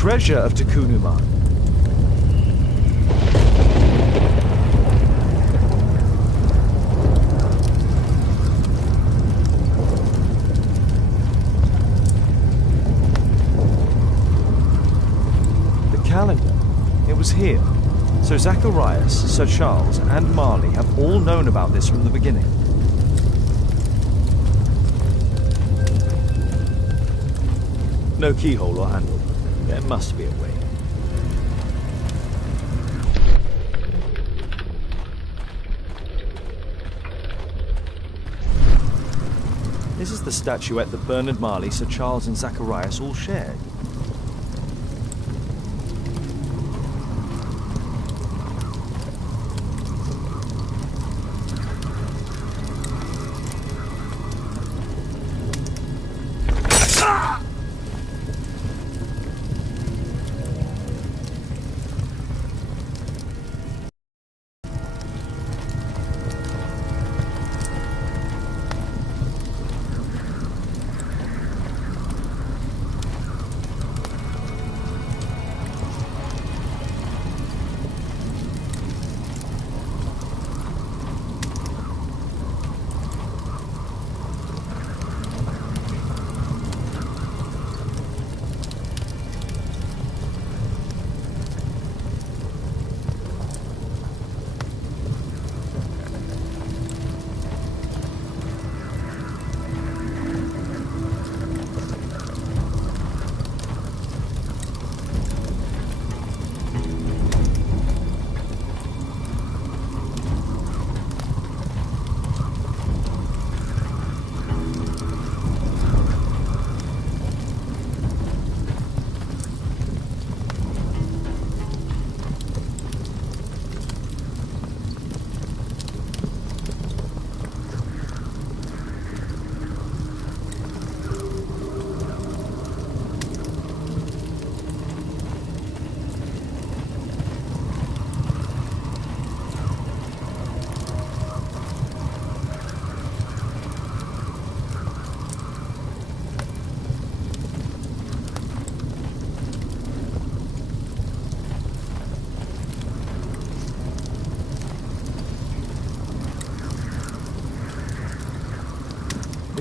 Treasure of Tukunuman. The calendar. It was here. So Zacharias, Sir Charles, and Marley have all known about this from the beginning. No keyhole or handle. There must be a way. This is the statuette that Bernard Marley, Sir Charles and Zacharias all shared.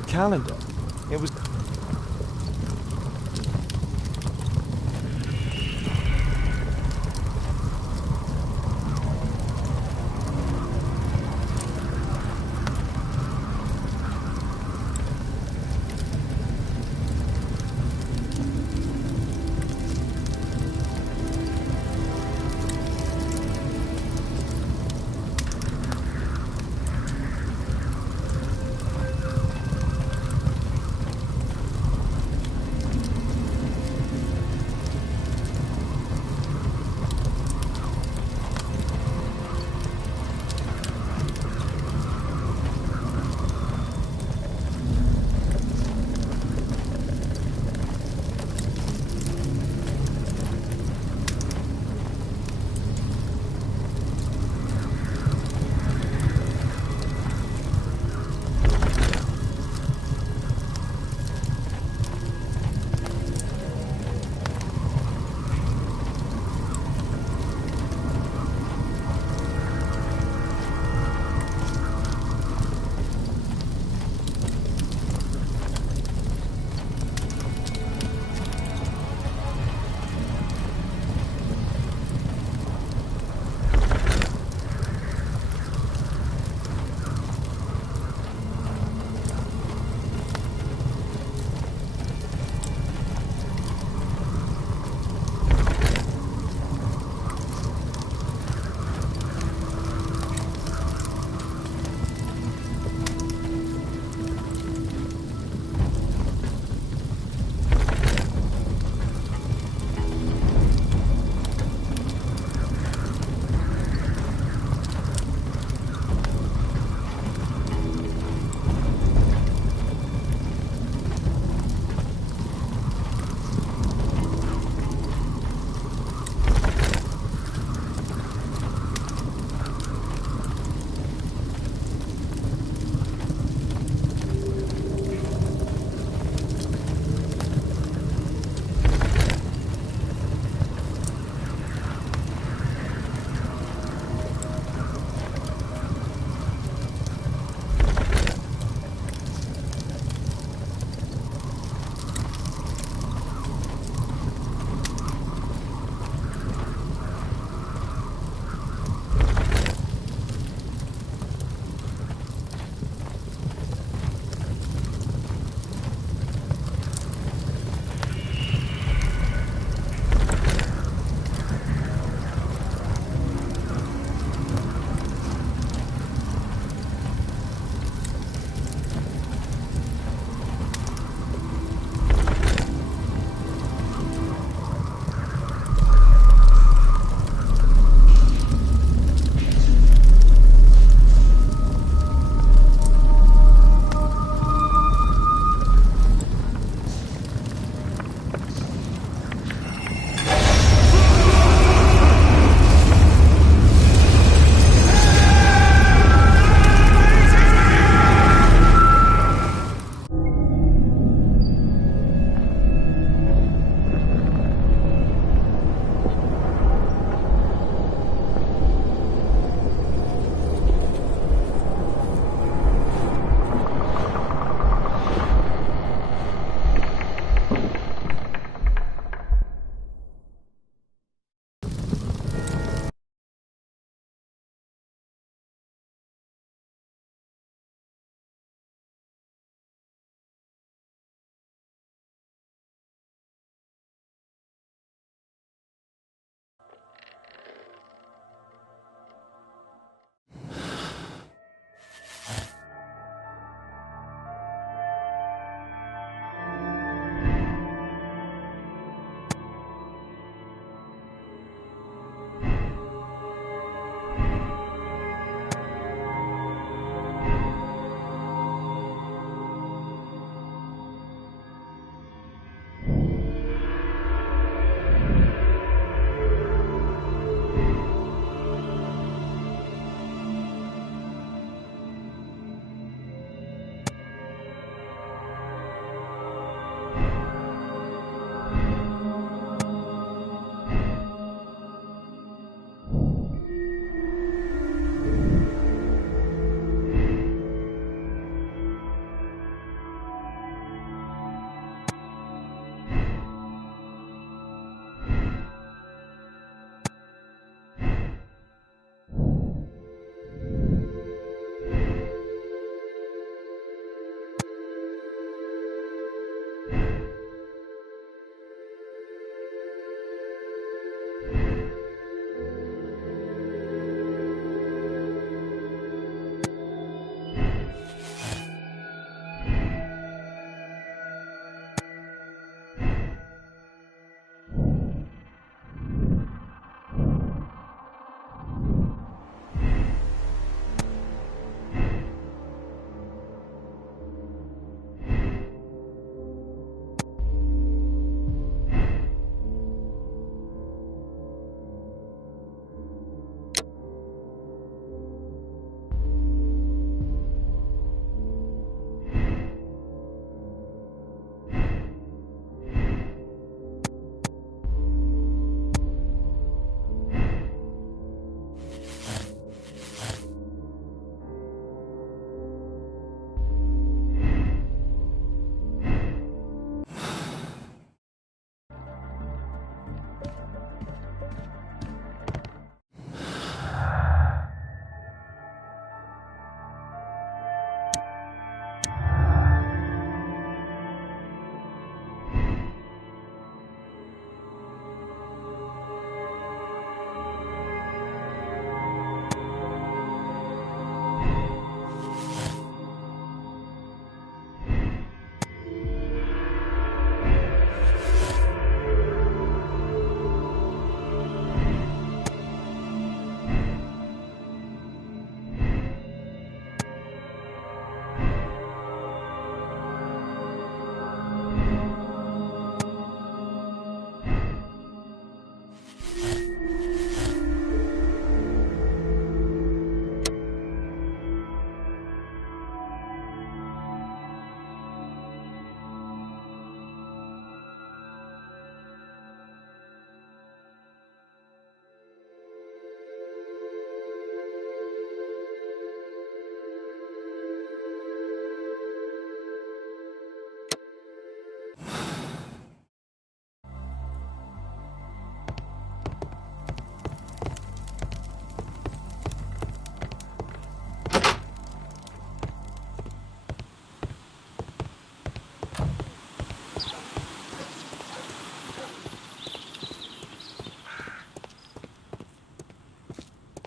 calendar. It was...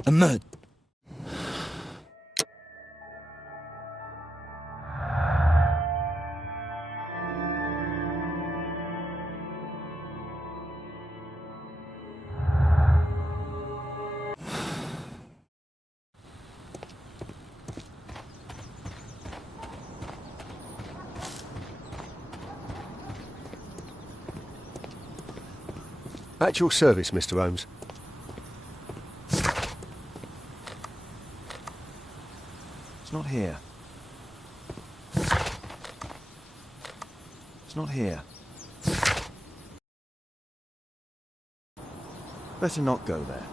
A murder. At your service, Mr. Holmes. It's not here. It's not here. Better not go there.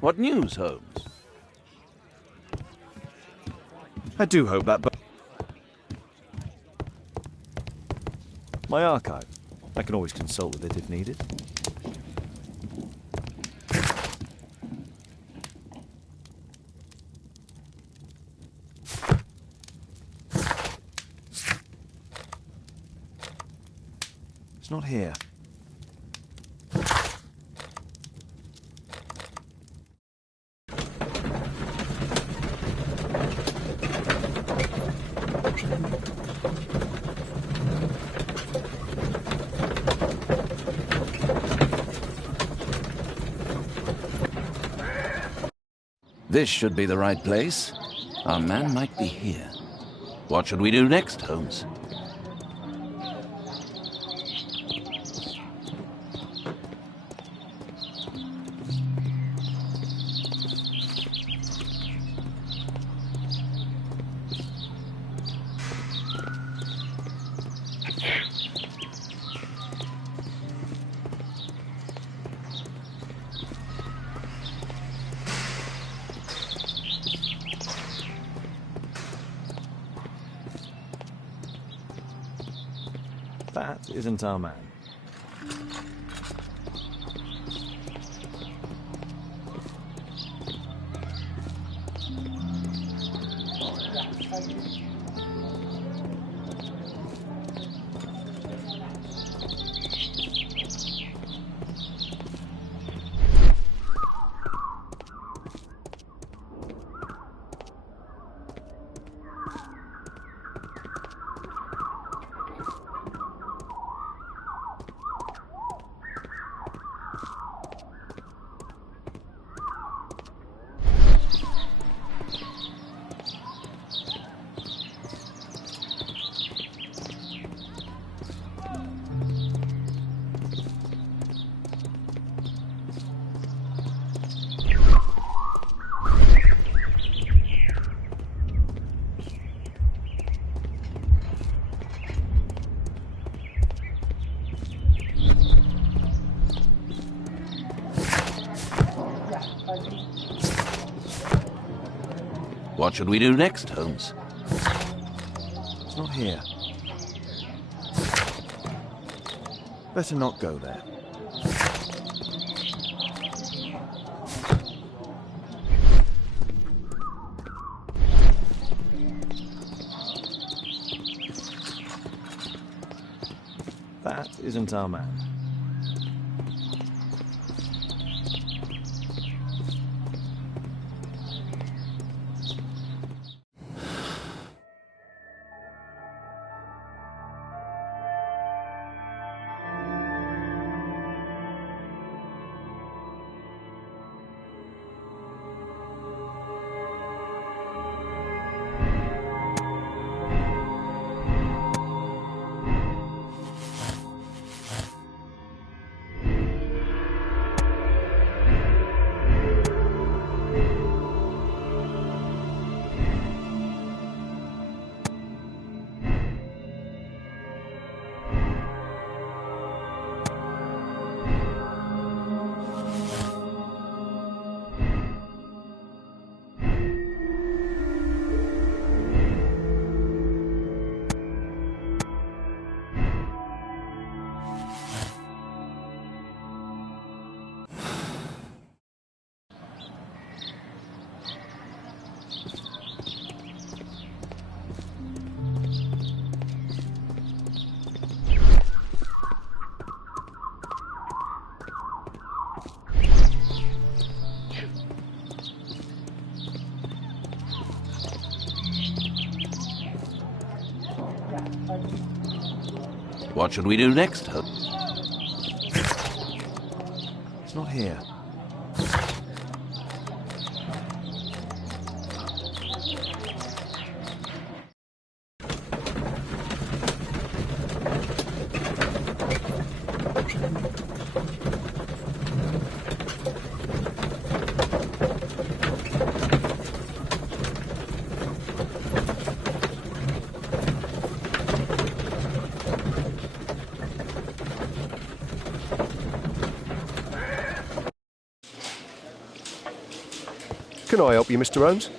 What news, Holmes? I do hope that... My archive. I can always consult with it if needed. It's not here. This should be the right place. Our man might be here. What should we do next, Holmes? That isn't our man. What should we do next, Holmes? It's not here. Better not go there. That isn't our man. What should we do next, Holmes? It's not here. Can I help you, Mr. Holmes?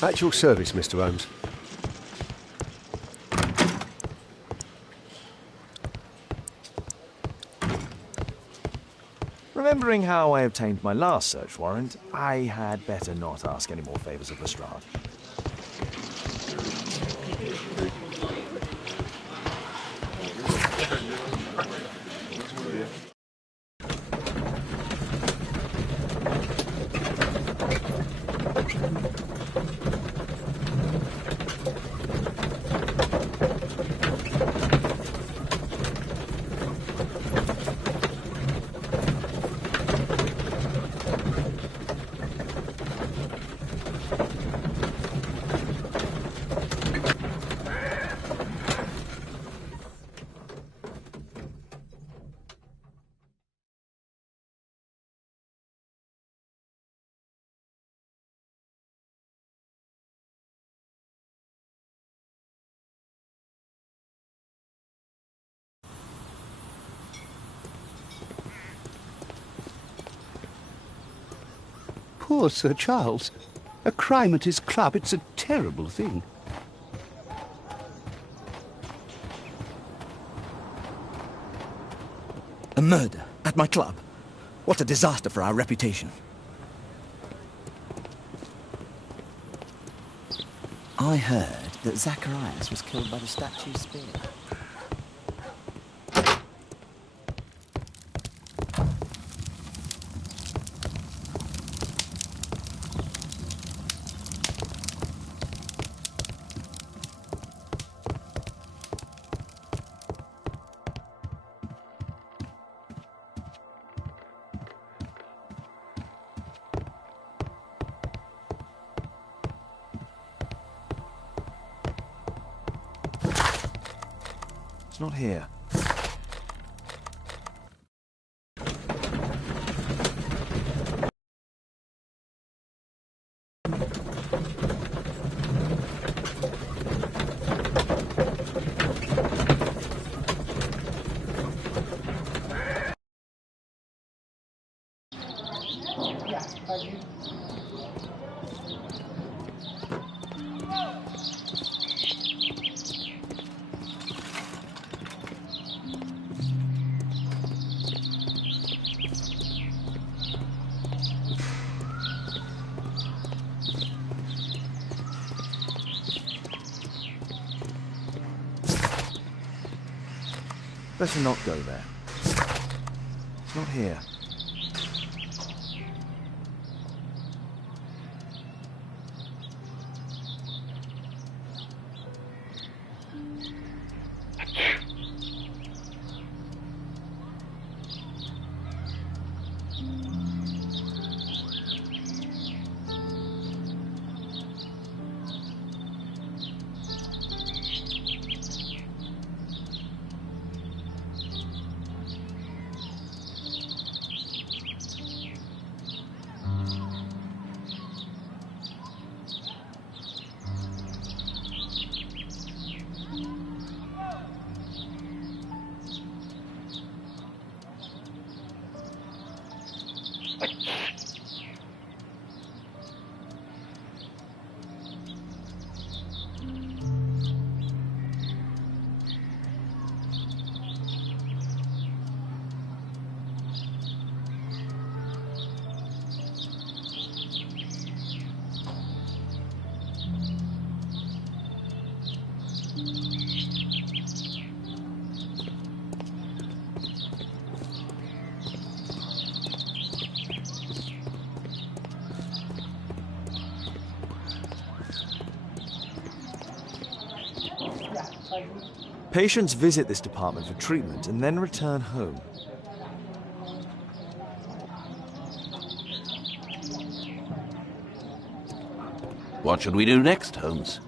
At your service, Mr. Holmes. Remembering how I obtained my last search warrant, I had better not ask any more favours of Lestrade. Poor Sir Charles. A crime at his club, it's a terrible thing. A murder at my club. What a disaster for our reputation. I heard that Zacharias was killed by the statue's spear. It's not here. Better not go there. It's not here. Patients visit this department for treatment and then return home. What should we do next, Holmes?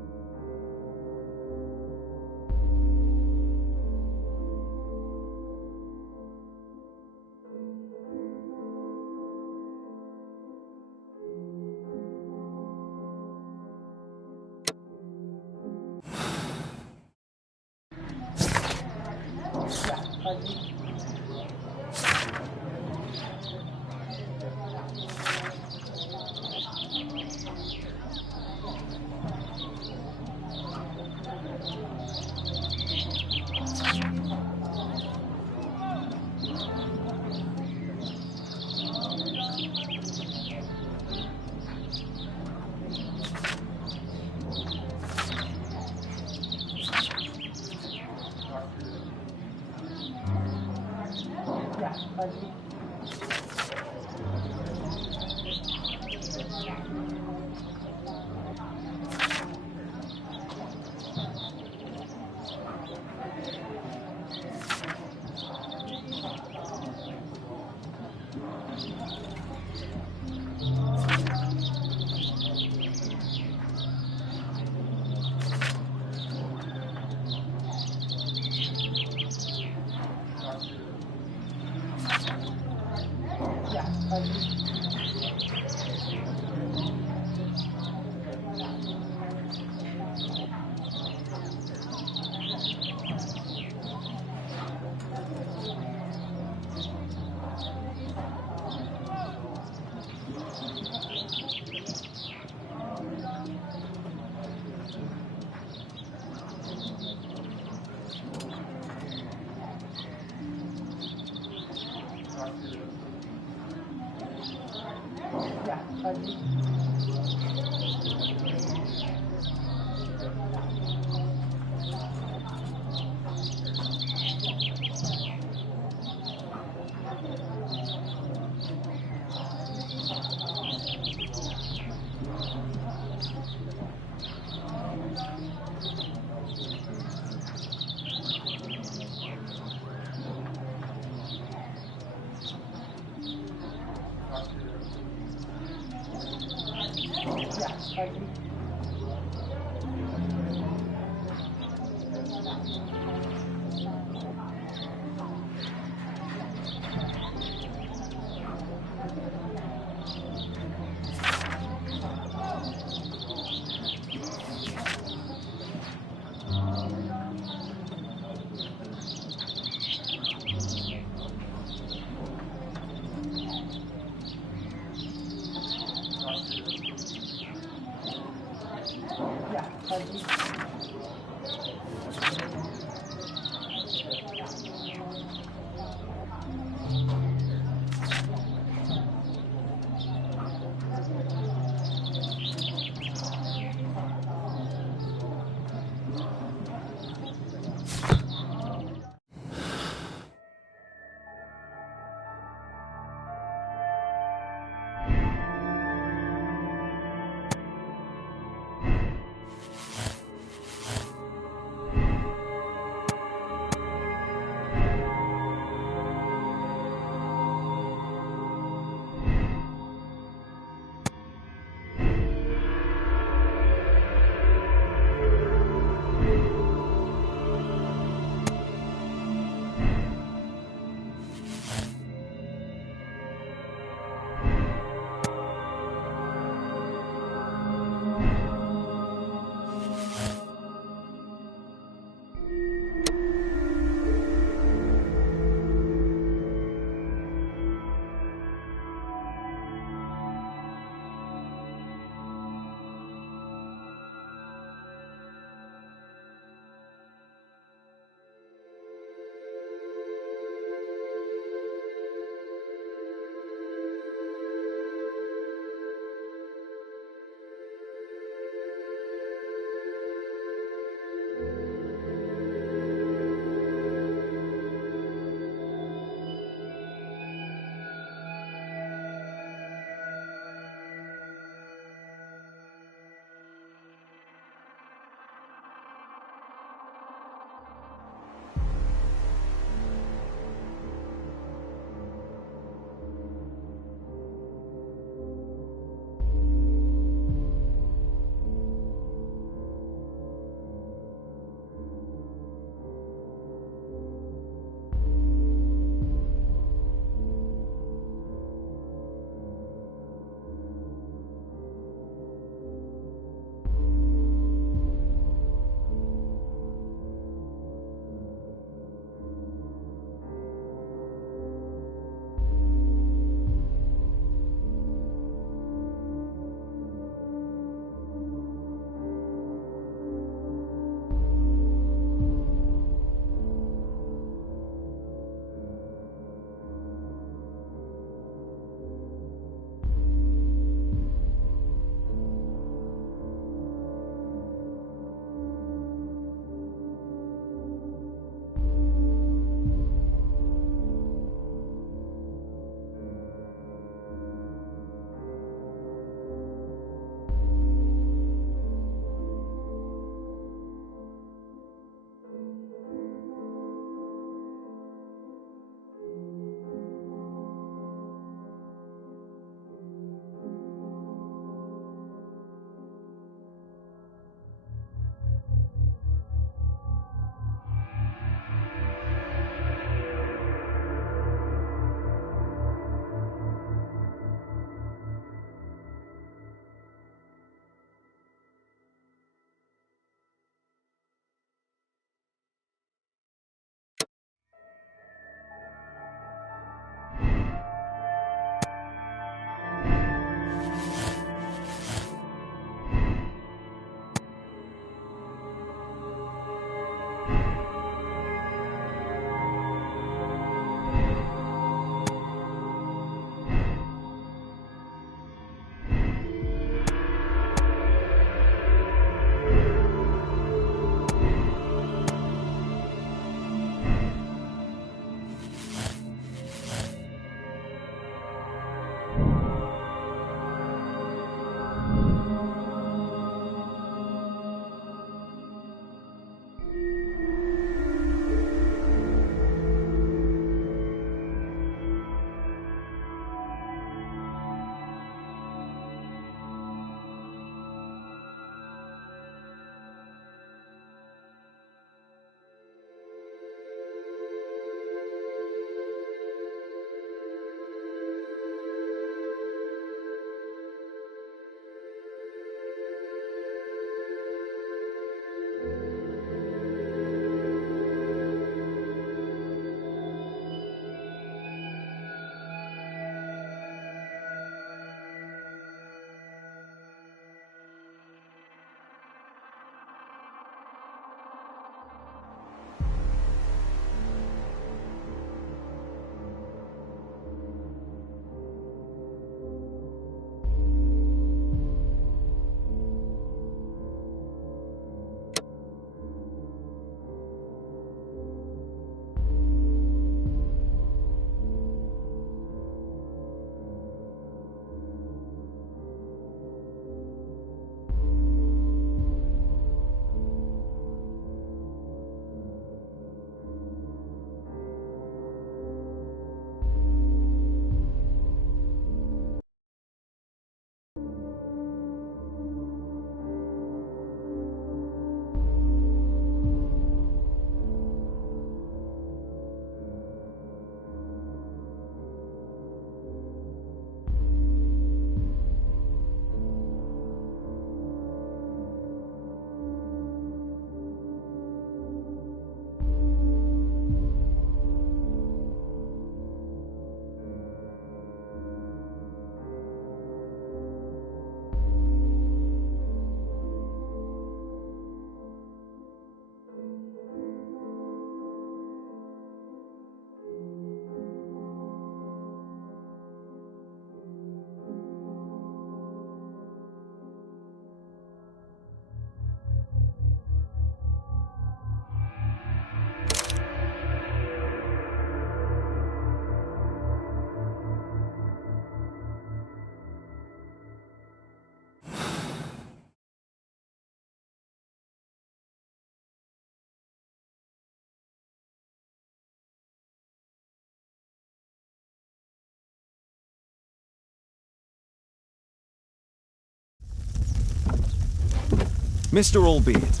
Mr. Albeit.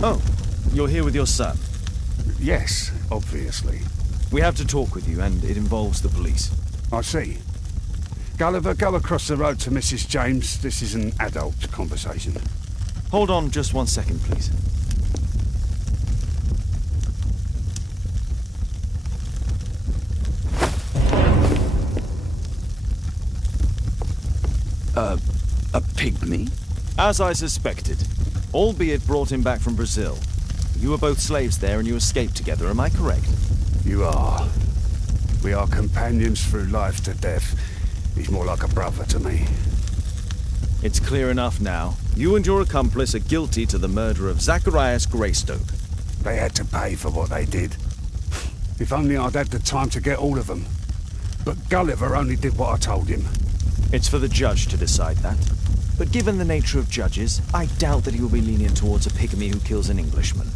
Oh, you're here with your son. Yes, obviously. We have to talk with you, and it involves the police. I see. Gulliver, go across the road to Mrs. James. This is an adult conversation. Hold on just 1 second, please. A pygmy? As I suspected. Albeit brought him back from Brazil. You were both slaves there and you escaped together, am I correct? You are. We are companions through life to death. He's more like a brother to me. It's clear enough now. You and your accomplice are guilty to the murder of Zacharias Greystoke. They had to pay for what they did. If only I'd had the time to get all of them. But Gulliver only did what I told him. It's for the judge to decide that. But given the nature of judges, I doubt that he will be lenient towards a pygmy who kills an Englishman.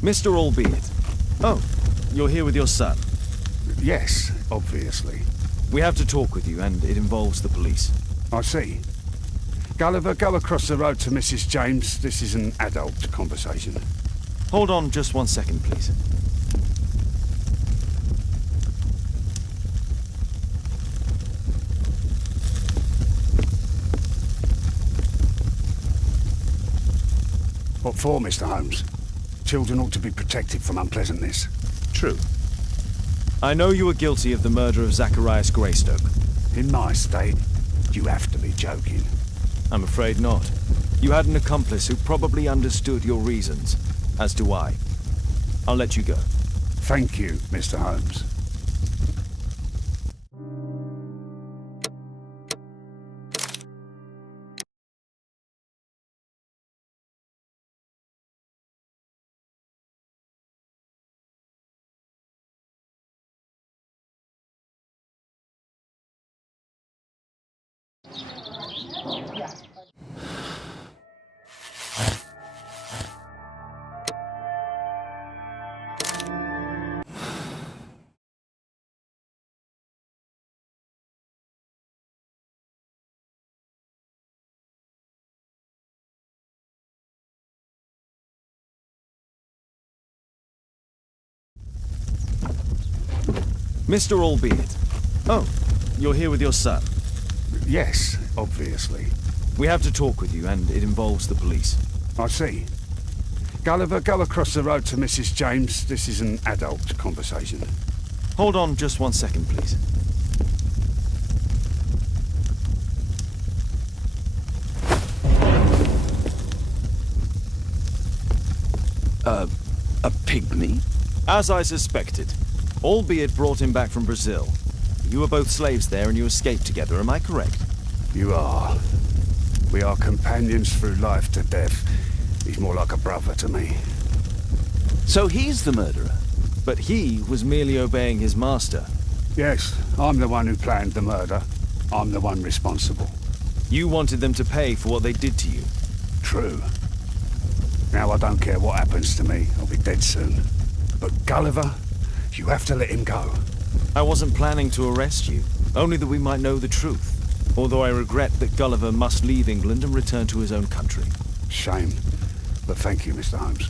Mr. Albeit. Oh, you're here with your son. Yes, obviously. We have to talk with you, and it involves the police. I see. Gulliver, go across the road to Mrs. James. This is an adult conversation. Hold on just 1 second, please. What for, Mr. Holmes? Children ought to be protected from unpleasantness. True. I know you were guilty of the murder of Zacharias Greystoke. In my state, you have to be joking. I'm afraid not. You had an accomplice who probably understood your reasons, as do I. I'll let you go. Thank you, Mr. Holmes. Mr. Albeit. Oh, you're here with your son. Yes, obviously. We have to talk with you, and it involves the police. I see. Gulliver, go across the road to Mrs. James. This is an adult conversation. Hold on just 1 second, please. A pygmy? As I suspected. Albeit brought him back from Brazil. You were both slaves there and you escaped together, am I correct? You are. We are companions through life to death. He's more like a brother to me. So he's the murderer? But he was merely obeying his master. Yes, I'm the one who planned the murder. I'm the one responsible. You wanted them to pay for what they did to you. True. Now I don't care what happens to me. I'll be dead soon. But Gulliver, you have to let him go. I wasn't planning to arrest you, only that we might know the truth. Although I regret that Gulliver must leave England and return to his own country. Shame. But thank you, Mr. Holmes.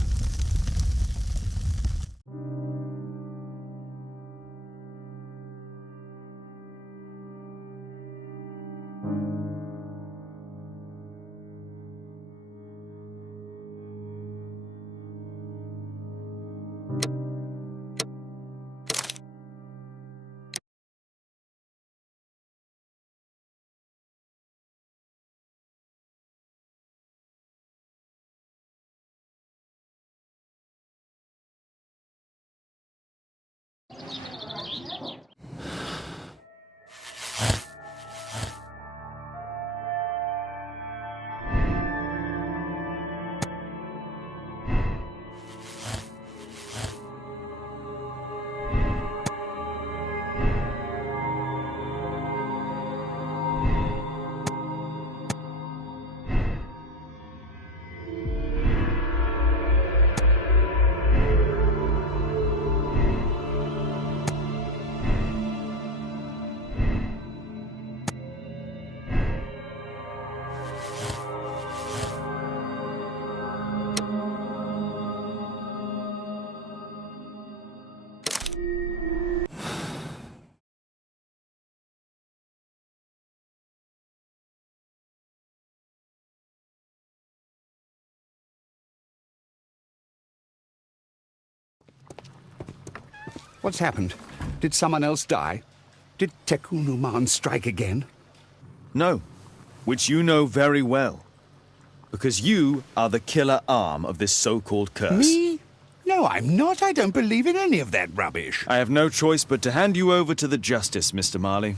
What's happened? Did someone else die? Did Tekunuman strike again? No, which you know very well. Because you are the killer arm of this so-called curse. Me? No, I'm not. I don't believe in any of that rubbish. I have no choice but to hand you over to the justice, Mr. Marley.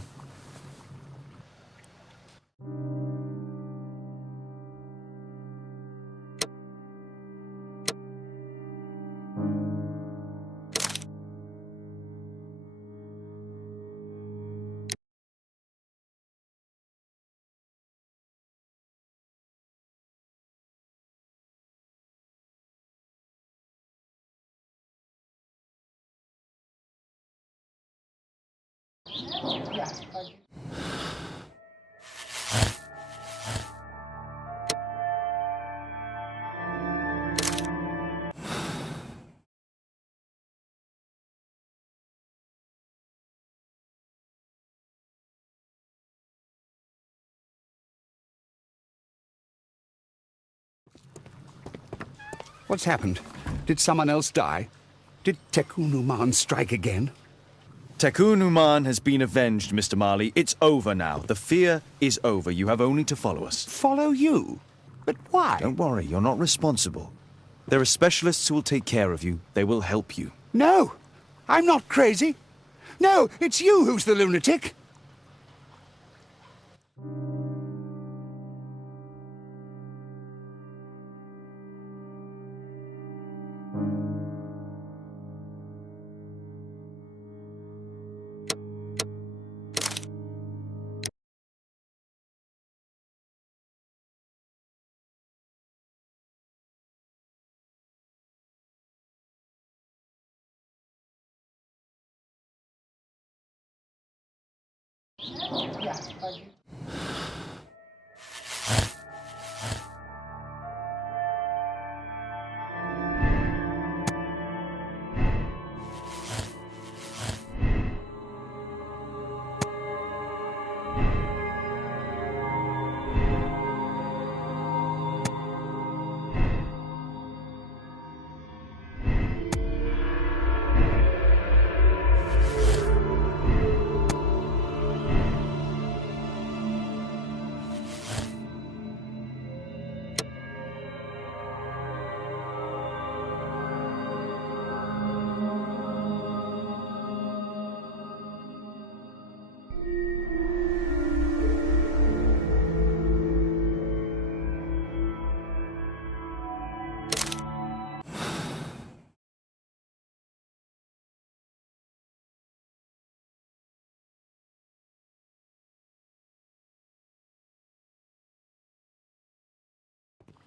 What's happened? Did someone else die? Did Tekunuman strike again? Tekunuman has been avenged, Mr. Marley. It's over now. The fear is over. You have only to follow us. Follow you? But why? Don't worry, you're not responsible. There are specialists who will take care of you. They will help you. No, I'm not crazy. No, it's you who's the lunatic.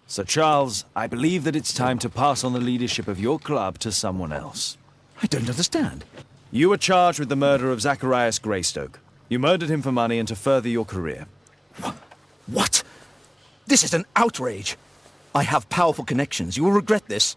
Sir Charles, I believe that it's time to pass on the leadership of your club to someone else. I don't understand. You were charged with the murder of Zacharias Greystoke. You murdered him for money and to further your career. What? This is an outrage. I have powerful connections. You will regret this.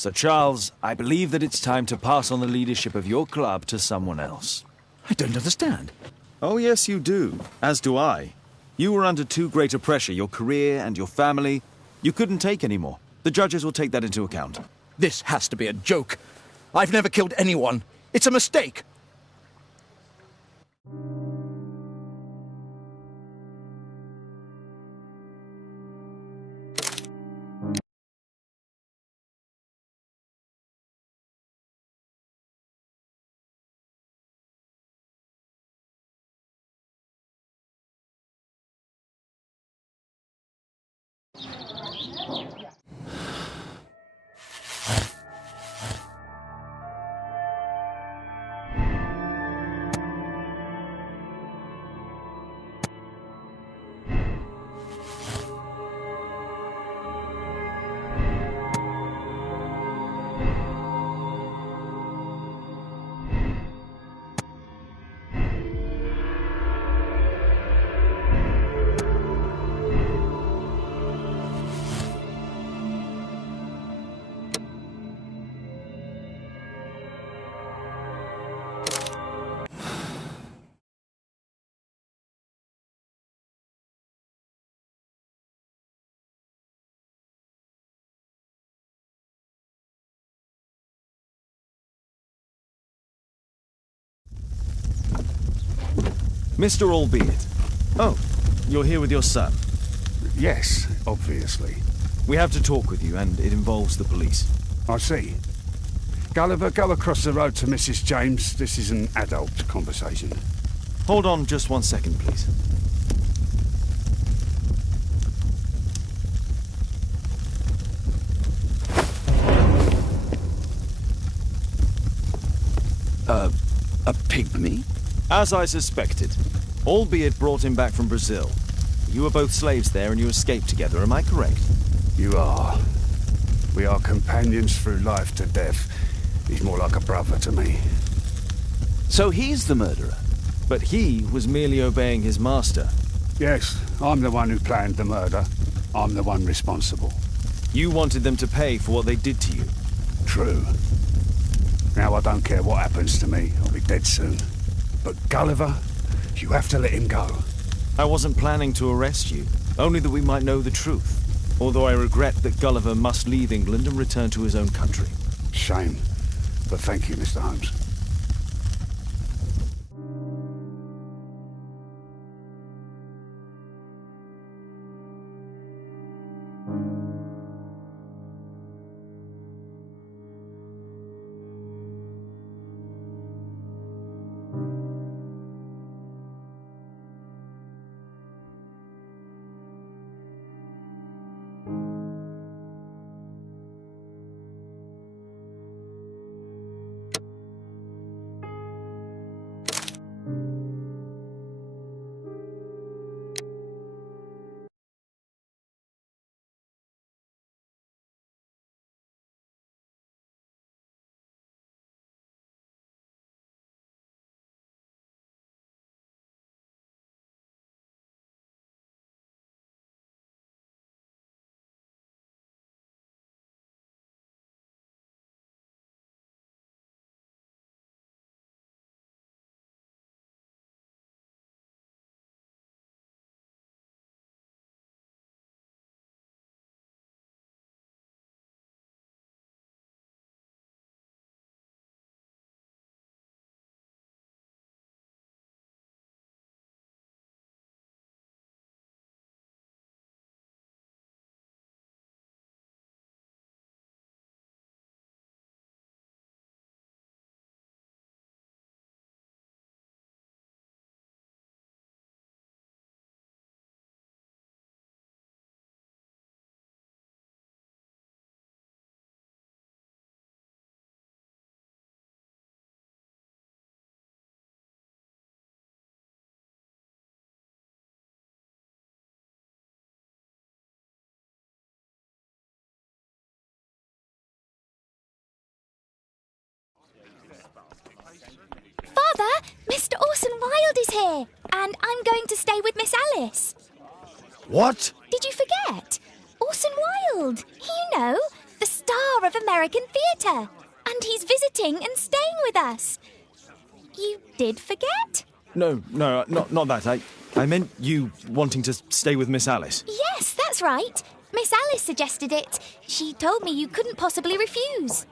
Sir Charles, I believe that it's time to pass on the leadership of your club to someone else. I don't understand. Oh, yes, you do. As do I. You were under too great a pressure, your career and your family. You couldn't take any more. The judges will take that into account. This has to be a joke. I've never killed anyone. It's a mistake. Mr. Albeit. Oh, you're here with your son. Yes, obviously. We have to talk with you, and it involves the police. I see. Gulliver, go across the road to Mrs. James. This is an adult conversation. Hold on just 1 second, please. A pygmy? As I suspected. Albeit brought him back from Brazil. You were both slaves there and you escaped together, am I correct? You are. We are companions through life to death. He's more like a brother to me. So he's the murderer? But he was merely obeying his master. Yes, I'm the one who planned the murder. I'm the one responsible. You wanted them to pay for what they did to you. True. Now I don't care what happens to me. I'll be dead soon. But Gulliver, you have to let him go. I wasn't planning to arrest you, only that we might know the truth. Although I regret that Gulliver must leave England and return to his own country. Shame. But thank you, Mr. Holmes. Father, Mr. Orson Wilde is here, and I'm going to stay with Miss Alice. What? Did you forget? Orson Wilde, you know, the star of American theatre. And he's visiting and staying with us. You did forget? No, not that. I meant you wanting to stay with Miss Alice. Yes, that's right. Miss Alice suggested it. She told me you couldn't possibly refuse.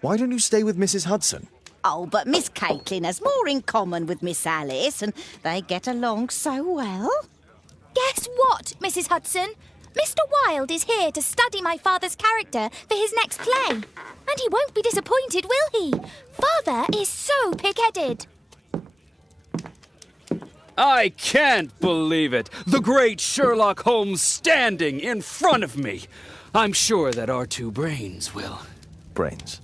Why don't you stay with Mrs. Hudson? Oh, but Miss Caitlin has more in common with Miss Alice, and they get along so well. Guess what, Mrs. Hudson? Mr. Wilde is here to study my father's character for his next play. And he won't be disappointed, will he? Father is so pig-headed. I can't believe it! The great Sherlock Holmes standing in front of me! I'm sure that our two brains will... Brains.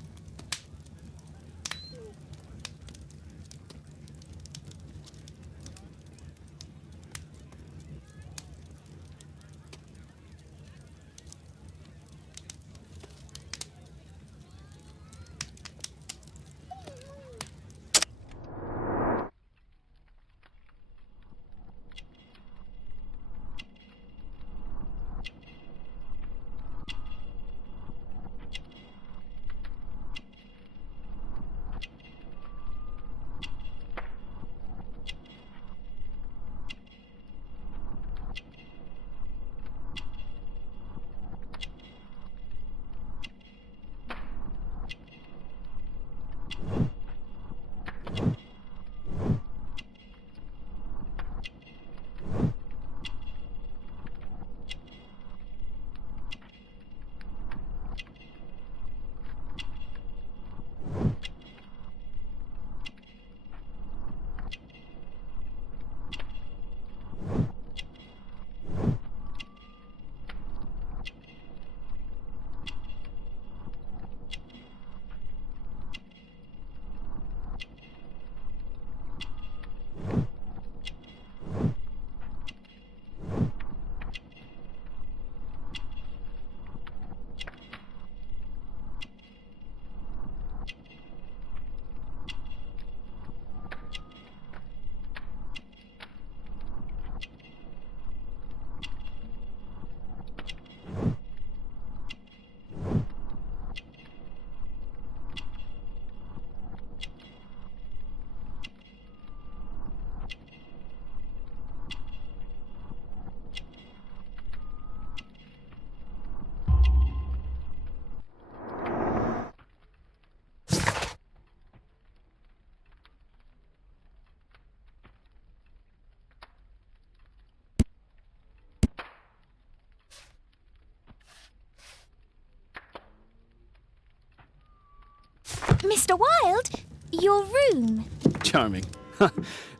Mr. Wilde, your room. Charming.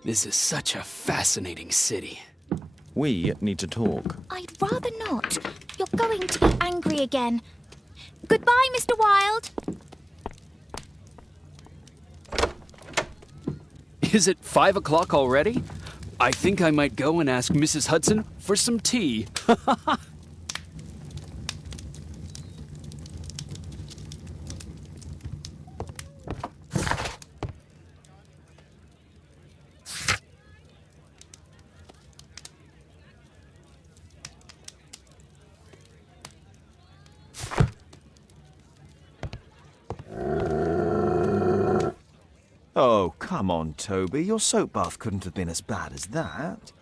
This is such a fascinating city. We need to talk. I'd rather not. You're going to be angry again. Goodbye, Mr. Wilde. Is it 5 o'clock already? I think I might go and ask Mrs. Hudson for some tea. Oh, come on, Toby. Your soap bath couldn't have been as bad as that.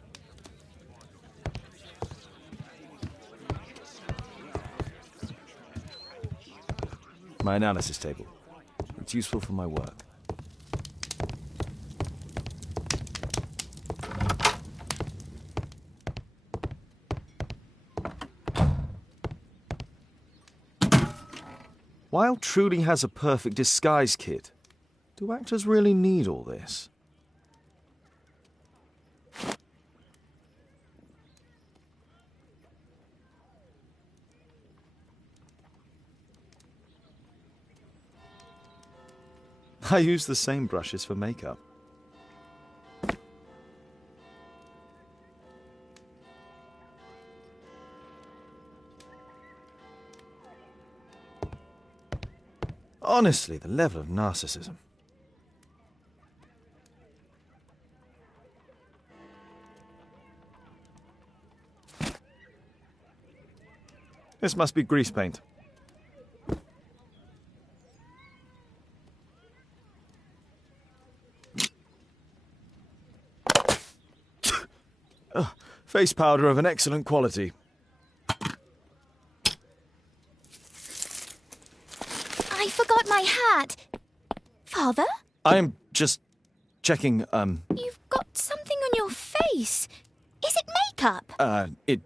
My analysis table. It's useful for my work. Wilde truly has a perfect disguise kit. Do actors really need all this? I use the same brushes for makeup. Honestly, the level of narcissism. This must be grease paint. Face powder of an excellent quality. I forgot my hat. Father? I am just checking, You've got something on your face. Is it makeup? It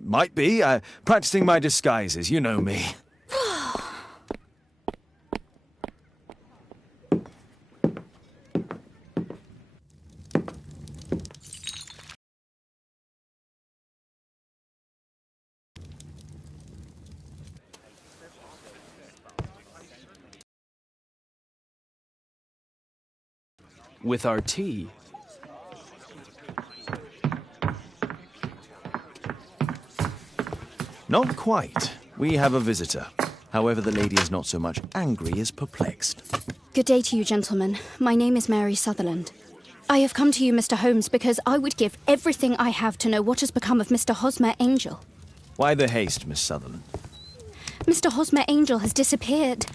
might be. Practicing my disguises, you know me. With our tea. Not quite. We have a visitor. However, the lady is not so much angry as perplexed. Good day to you, gentlemen. My name is Mary Sutherland. I have come to you, Mr. Holmes, because I would give everything I have to know what has become of Mr. Hosmer Angel. Why the haste, Miss Sutherland? Mr. Hosmer Angel has disappeared,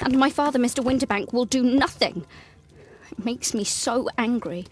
and my father, Mr. Winterbank, will do nothing. It makes me so angry.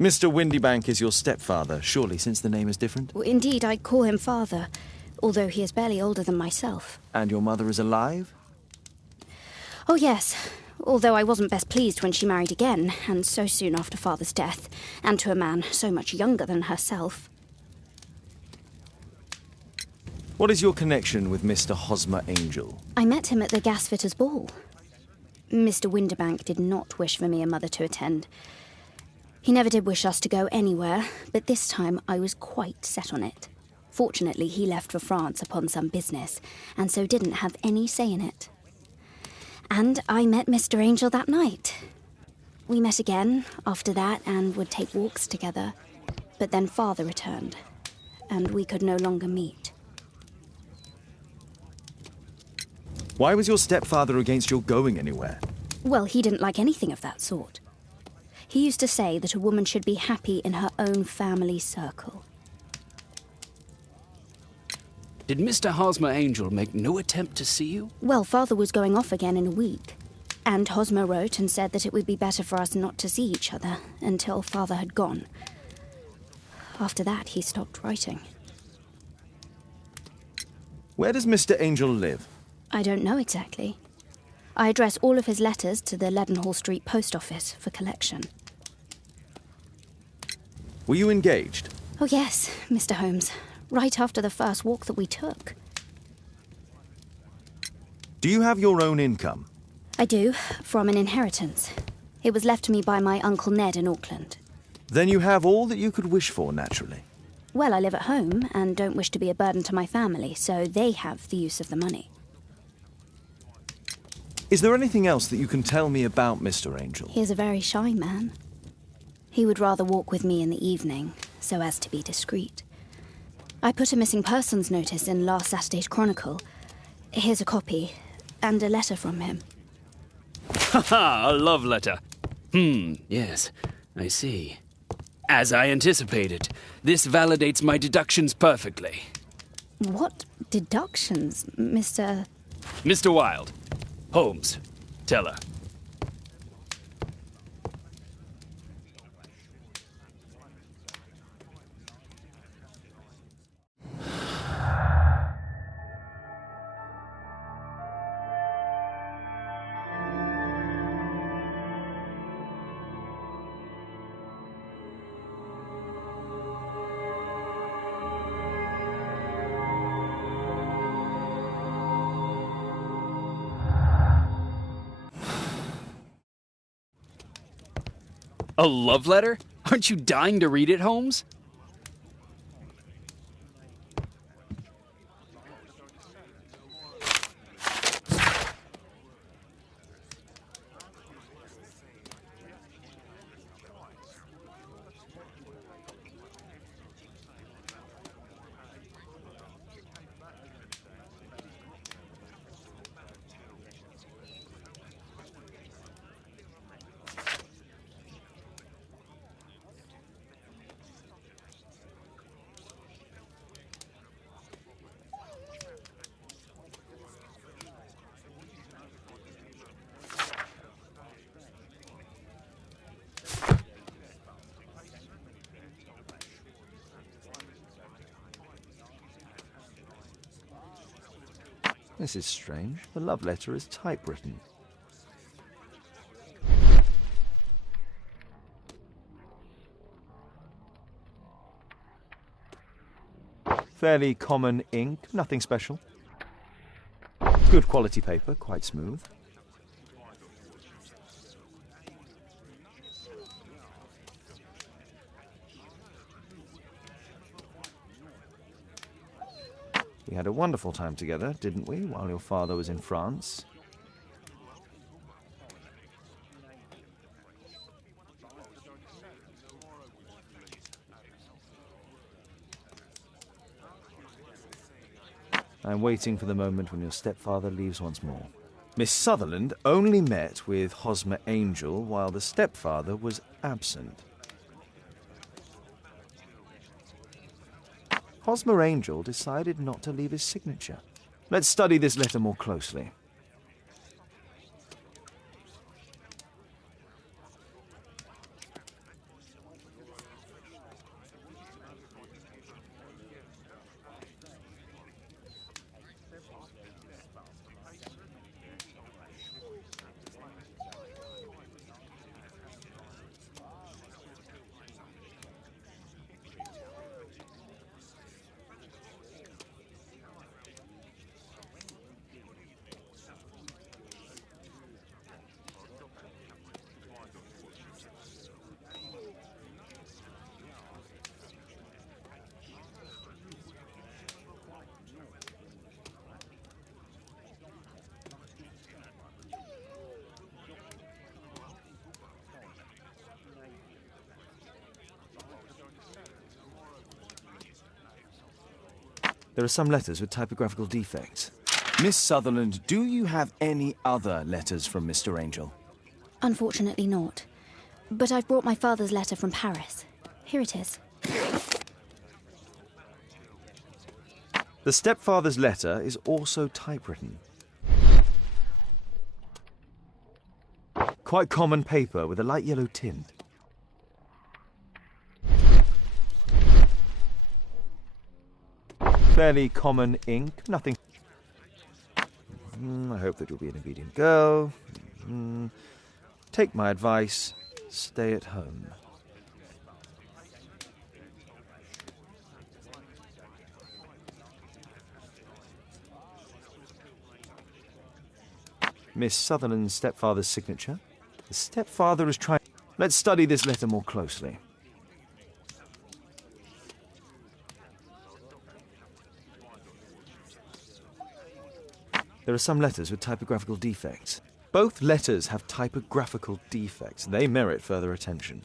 Mr. Windybank is your stepfather, surely, since the name is different? Well, indeed, I call him father, although he is barely older than myself. And your mother is alive? Oh, yes, although I wasn't best pleased when she married again, and so soon after father's death, and to a man so much younger than herself. What is your connection with Mr. Hosmer Angel? I met him at the gasfitters' ball. Mr. Winterbank did not wish for me and Mother to attend. He never did wish us to go anywhere, but this time I was quite set on it. Fortunately, he left for France upon some business, and so didn't have any say in it. And I met Mr. Angel that night. We met again after that and would take walks together, but then Father returned, and we could no longer meet. Why was your stepfather against your going anywhere? Well, he didn't like anything of that sort. He used to say that a woman should be happy in her own family circle. Did Mr. Hosmer Angel make no attempt to see you? Well, Father was going off again in a week, and Hosmer wrote and said that it would be better for us not to see each other until Father had gone. After that, he stopped writing. Where does Mr. Angel live? I don't know exactly. I address all of his letters to the Leadenhall Street post office for collection. Were you engaged? Oh, yes, Mr. Holmes. Right after the first walk that we took. Do you have your own income? I do, from an inheritance. It was left to me by my Uncle Ned in Auckland. Then you have all that you could wish for, naturally. Well, I live at home and don't wish to be a burden to my family, so they have the use of the money. Is there anything else that you can tell me about Mr. Angel? He is a very shy man. He would rather walk with me in the evening, so as to be discreet. I put a missing persons notice in last Saturday's Chronicle. Here's a copy, and a letter from him. Haha, a love letter. Yes, I see. As I anticipated, this validates my deductions perfectly. What deductions, Mr. Mr. Wilde. Holmes, tell her. A love letter? Aren't you dying to read it, Holmes? This is strange. The love letter is typewritten. Fairly common ink, nothing special. Good quality paper, quite smooth. We had a wonderful time together, didn't we, while your father was in France? I'm waiting for the moment when your stepfather leaves once more. Miss Sutherland only met with Hosmer Angel while the stepfather was absent. Hosmer Angel decided not to leave his signature. Let's study this letter more closely. There are some letters with typographical defects. Miss Sutherland, do you have any other letters from Mr. Angel? Unfortunately not. But I've brought my father's letter from Paris. Here it is. The stepfather's letter is also typewritten. Quite common paper with a light yellow tint. Fairly common ink, nothing. I hope that you'll be an obedient girl. Take my advice, stay at home. Miss Sutherland's stepfather's signature. The stepfather is trying... Let's study this letter more closely. There are some letters with typographical defects. Both letters have typographical defects. They merit further attention.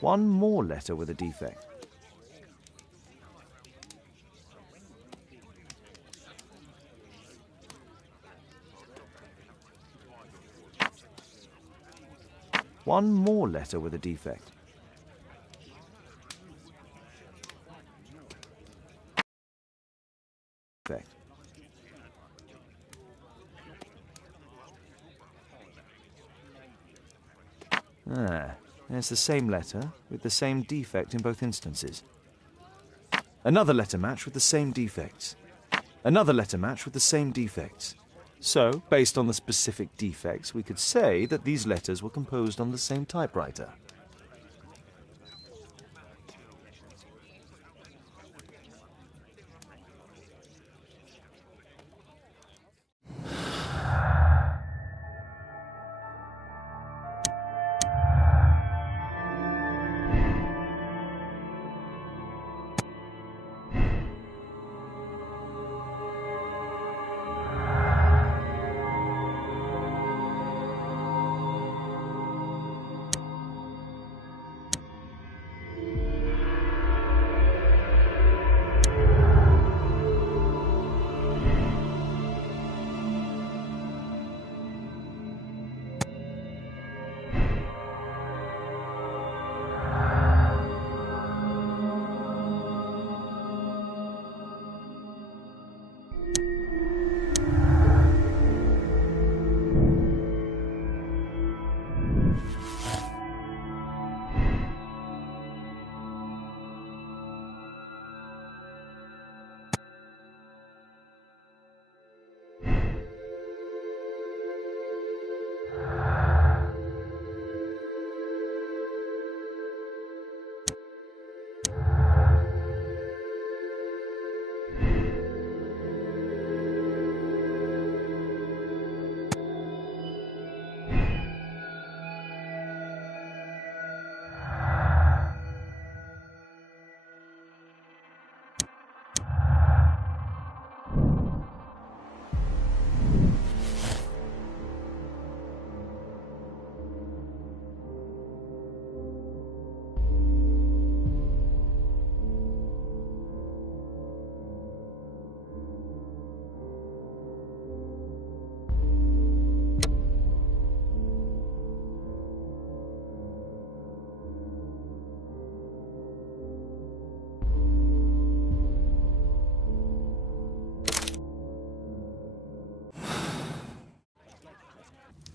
One more letter with a defect. One more letter with a defect. It's the same letter with the same defect in both instances. Another letter match with the same defects. Another letter match with the same defects. So, based on the specific defects, we could say that these letters were composed on the same typewriter.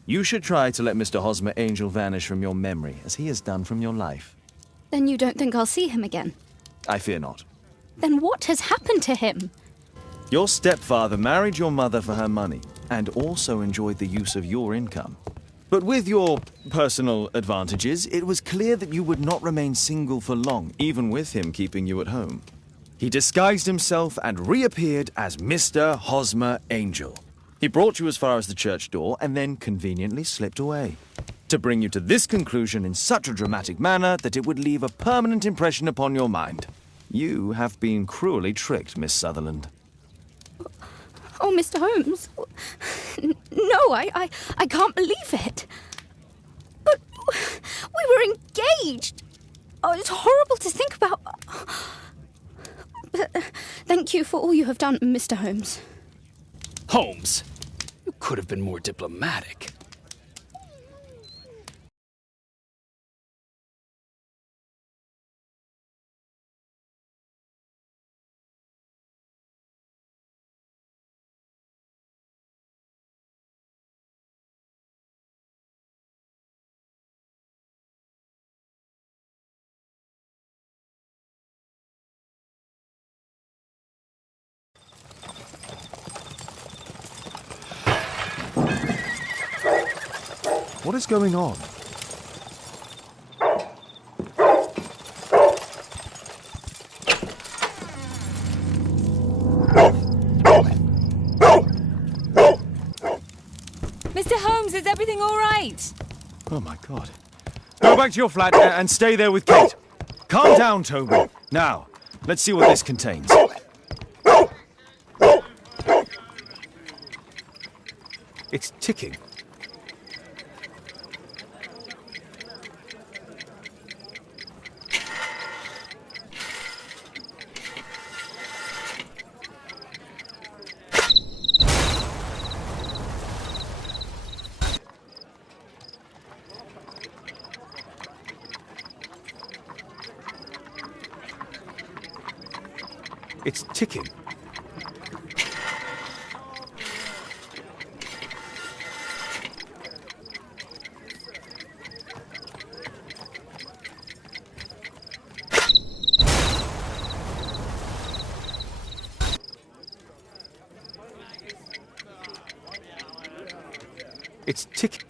You should try to let Mr. Hosmer Angel vanish from your memory, as he has done from your life. Then you don't think I'll see him again? I fear not. Then what has happened to him? Your stepfather married your mother for her money, and also enjoyed the use of your income. But with your personal advantages, it was clear that you would not remain single for long, even with him keeping you at home. He disguised himself and reappeared as Mr. Hosmer Angel. He brought you as far as the church door and then conveniently slipped away, to bring you to this conclusion in such a dramatic manner that it would leave a permanent impression upon your mind. You have been cruelly tricked, Miss Sutherland. Oh, Mr. Holmes. No, I can't believe it. But were engaged. Oh, it's horrible to think about. But thank you for all you have done, Mr. Holmes. Holmes, you could have been more diplomatic. What is going on? Mr. Holmes, is everything all right? Oh my God. Go back to your flat and stay there with Kate. Calm down, Toby. Now, let's see what this contains. It's ticking. It's ticking. It's ticking.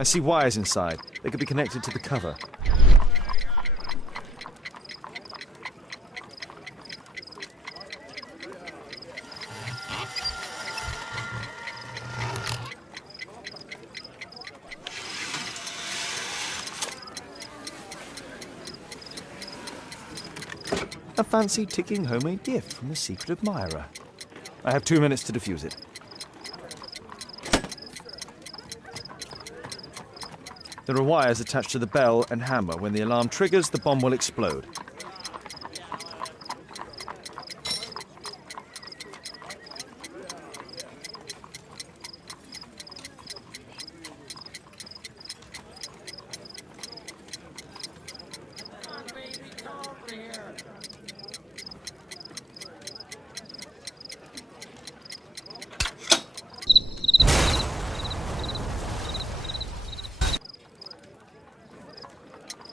I see wires inside. They could be connected to the cover. A fancy ticking homemade gift from the secret admirer. I have 2 minutes to defuse it. There are wires attached to the bell and hammer. When the alarm triggers, the bomb will explode.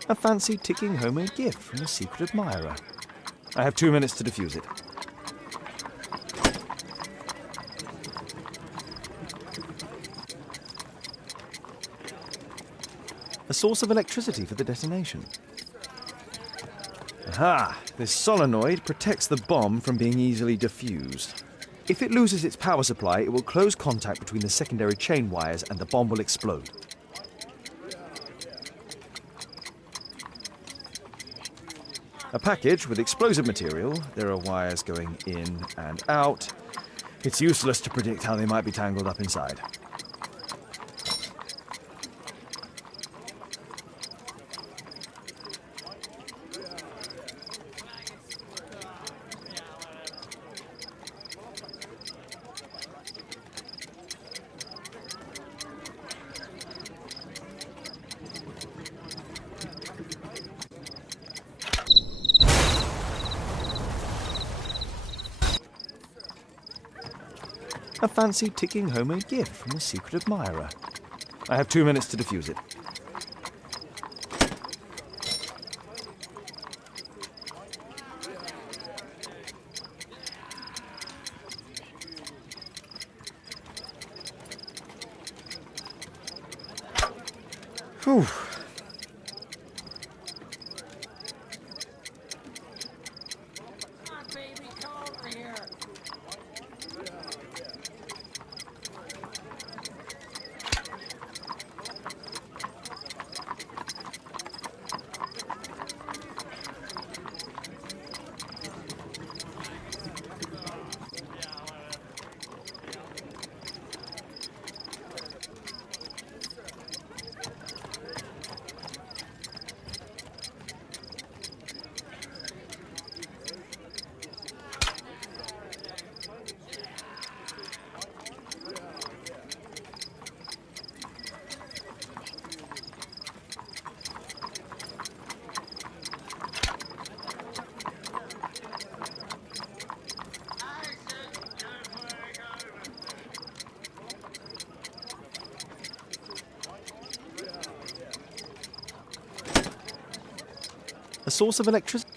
A fancy ticking homemade gift from a secret admirer. I have 2 minutes to defuse it. A source of electricity for the detonation. Aha! This solenoid protects the bomb from being easily diffused. If it loses its power supply, it will close contact between the secondary chain wires and the bomb will explode. A package with explosive material. There are wires going in and out. It's useless to predict how they might be tangled up inside. A fancy ticking homemade gift from a secret admirer. I have 2 minutes to defuse it. Whew. A source of electricity?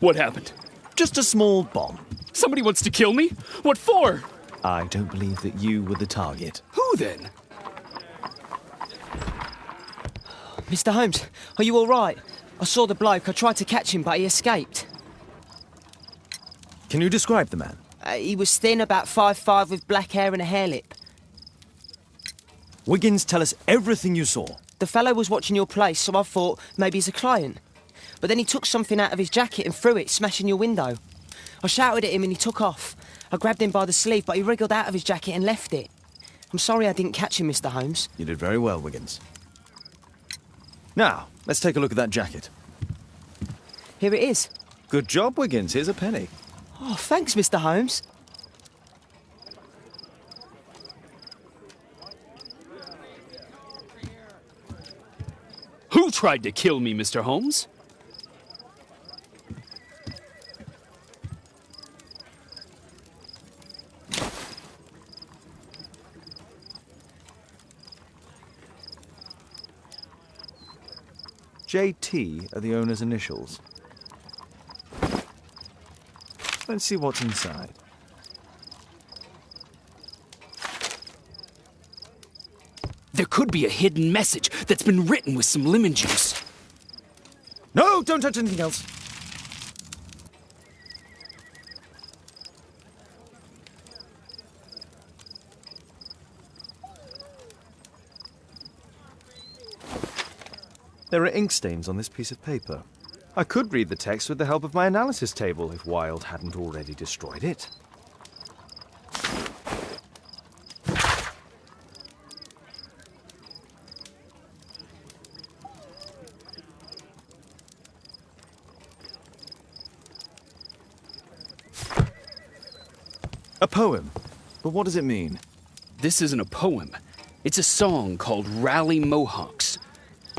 What happened? Just a small bomb. Somebody wants to kill me? What for? I don't believe that you were the target. Who then? Mr. Holmes, are you all right? I saw the bloke. I tried to catch him, but he escaped. Can you describe the man? He was thin, about 5'5", with black hair and a hair lip. Wiggins, tell us everything you saw. The fellow was watching your place, so I thought maybe he's a client. But then he took something out of his jacket and threw it, smashing your window. I shouted at him and he took off. I grabbed him by the sleeve, but he wriggled out of his jacket and left it. I'm sorry I didn't catch him, Mr. Holmes. You did very well, Wiggins. Now, let's take a look at that jacket. Here it is. Good job, Wiggins. Here's a penny. Oh, thanks, Mr. Holmes. Who tried to kill me, Mr. Holmes? JT are the owner's initials. Let's see what's inside. There could be a hidden message that's been written with some lemon juice. No, don't touch anything else. There are ink stains on this piece of paper. I could read the text with the help of my analysis table if Wilde hadn't already destroyed it. A poem. But what does it mean? This isn't a poem. It's a song called Rally Mohawks.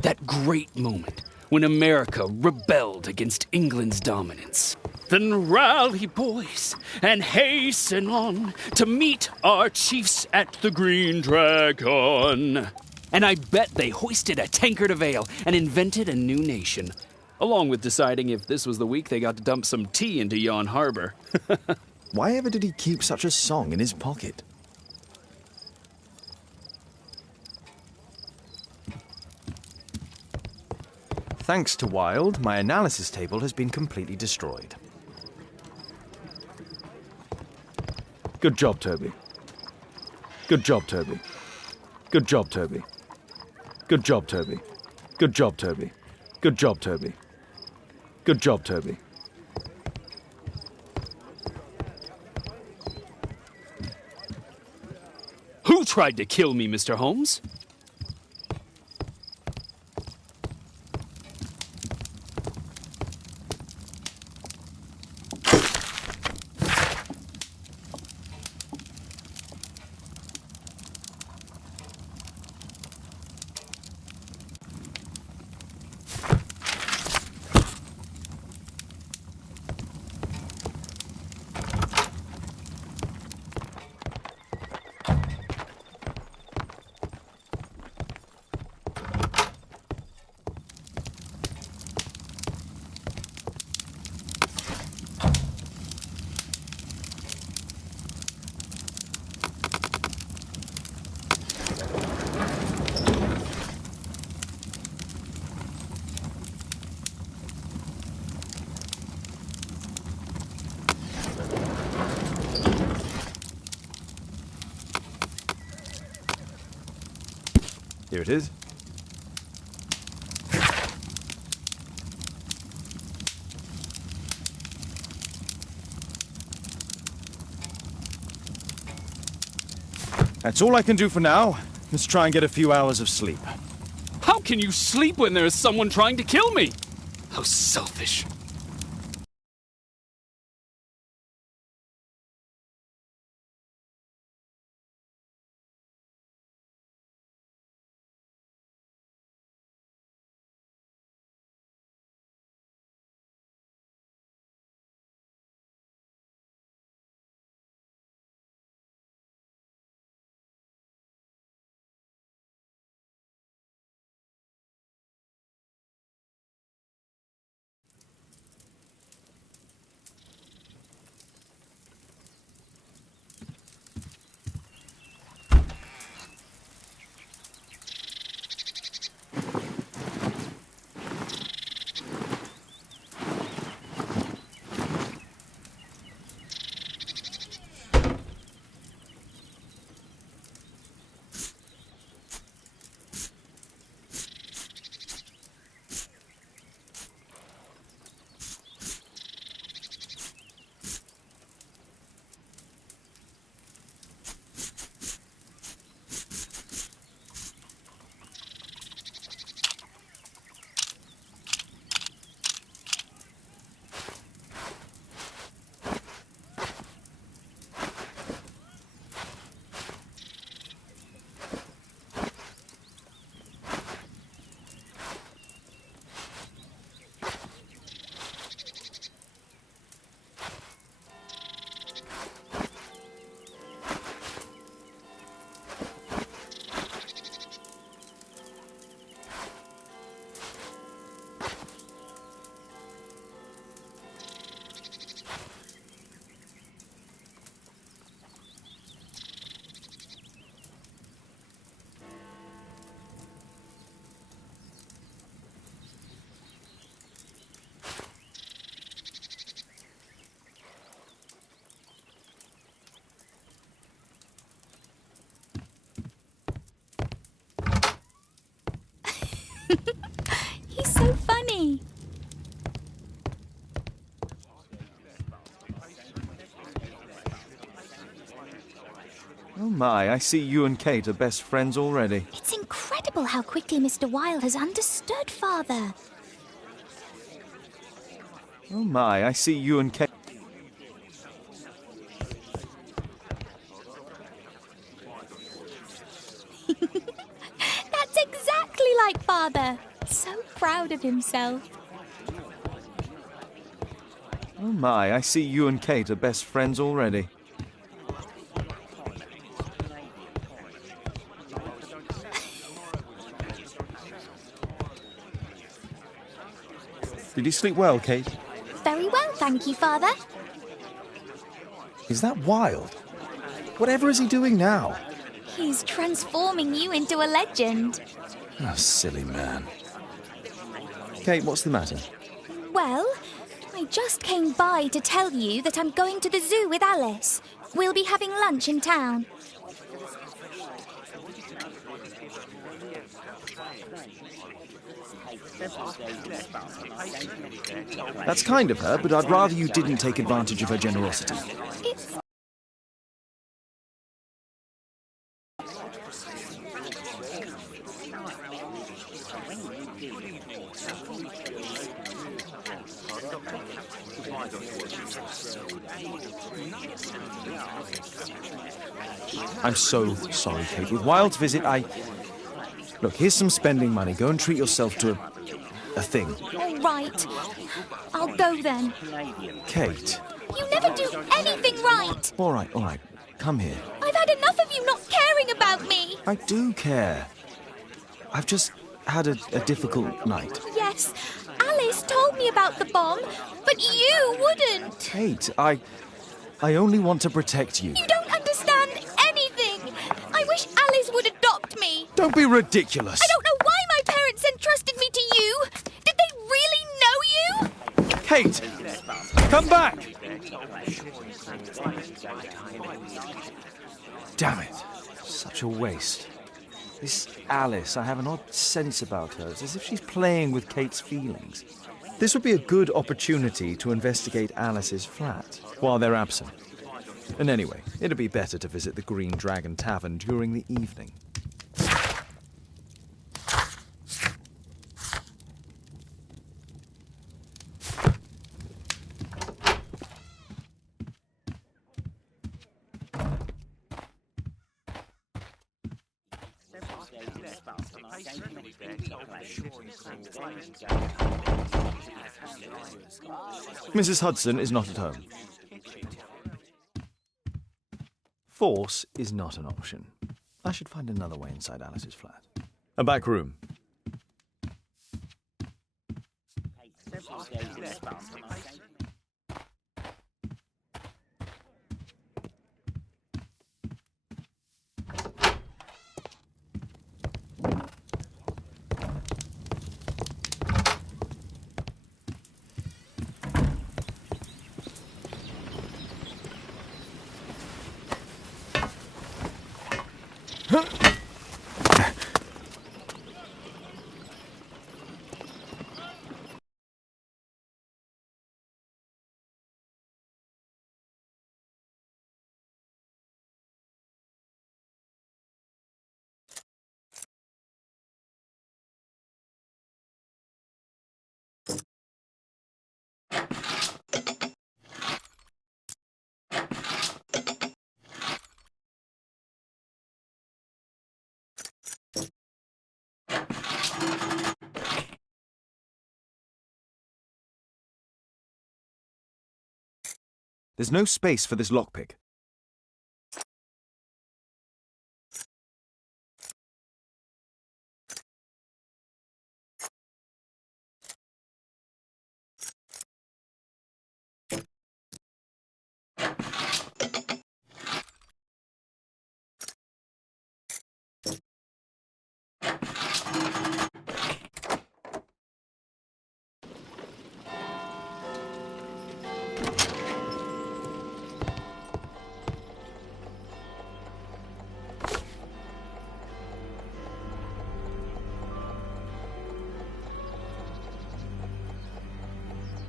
That great moment when America rebelled against England's dominance. Then rally, boys, and hasten on to meet our chiefs at the Green Dragon. And I bet they hoisted a tankard of ale and invented a new nation, along with deciding if this was the week they got to dump some tea into Yon Harbor. Why ever did he keep such a song in his pocket? Thanks to Wilde, my analysis table has been completely destroyed. Good job, Toby. Good job, Toby. Good job, Toby. Good job, Toby. Good job, Toby. Good job, Toby. Good job, Toby. Who tried to kill me, Mr. Holmes? Here it is. That's all I can do for now. Let's try and get a few hours of sleep. How can you sleep when there is someone trying to kill me? How selfish. He's so funny. Oh my, I see you and Kate are best friends already. It's incredible how quickly Mr. Wilde has understood, Father. Oh my, I see you and Kate. That's exactly like Father. So proud of himself. Oh my, I see you and Kate are best friends already. Did you sleep well, Kate? Very well, thank you, Father. Is that Wilde? Whatever is he doing now? He's transforming you into a legend. Oh, silly man. Kate, what's the matter? Well, I just came by to tell you that I'm going to the zoo with Alice. We'll be having lunch in town. That's kind of her, but I'd rather you didn't take advantage of her generosity. It's... I'm so sorry, Kate. With Wilde's visit, Look, here's some spending money. Go and treat yourself to a thing. All right. I'll go then. Kate. You never do anything right. All right. Come here. I've had enough of you not caring about me. I do care. I've just had a difficult night. Yes, Alice told me about the bomb, but you wouldn't. Kate, I only want to protect you. You don't understand anything. I wish Alice would adopt me. Don't be ridiculous. I don't know why my parents entrusted me to you. Did they really know you? Kate, come back. Damn it. Such a waste. This Alice, I have an odd sense about her. It's as if she's playing with Kate's feelings. This would be a good opportunity to investigate Alice's flat while they're absent. And anyway, it'd be better to visit the Green Dragon Tavern during the evening. Mrs. Hudson is not at home. Force is not an option. I should find another way inside Alice's flat. A back room. There's no space for this lockpick.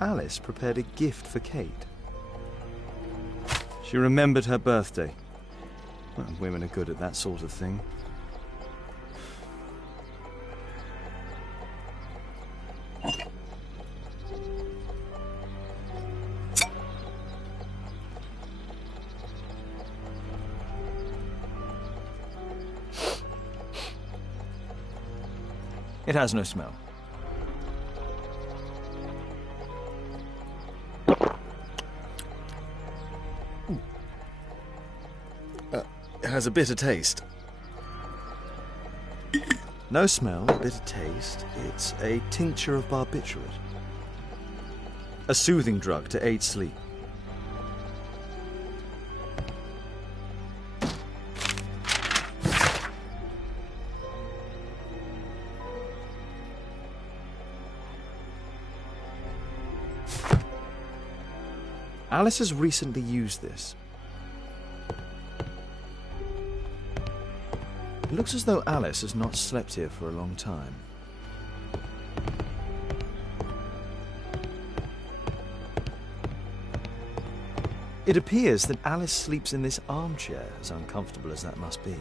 Alice prepared a gift for Kate. She remembered her birthday. Well, women are good at that sort of thing. It has no smell. It has a bitter taste. No smell, bitter taste. It's a tincture of barbiturate. A soothing drug to aid sleep. Alice has recently used this. It looks as though Alice has not slept here for a long time. It appears that Alice sleeps in this armchair, as uncomfortable as that must be.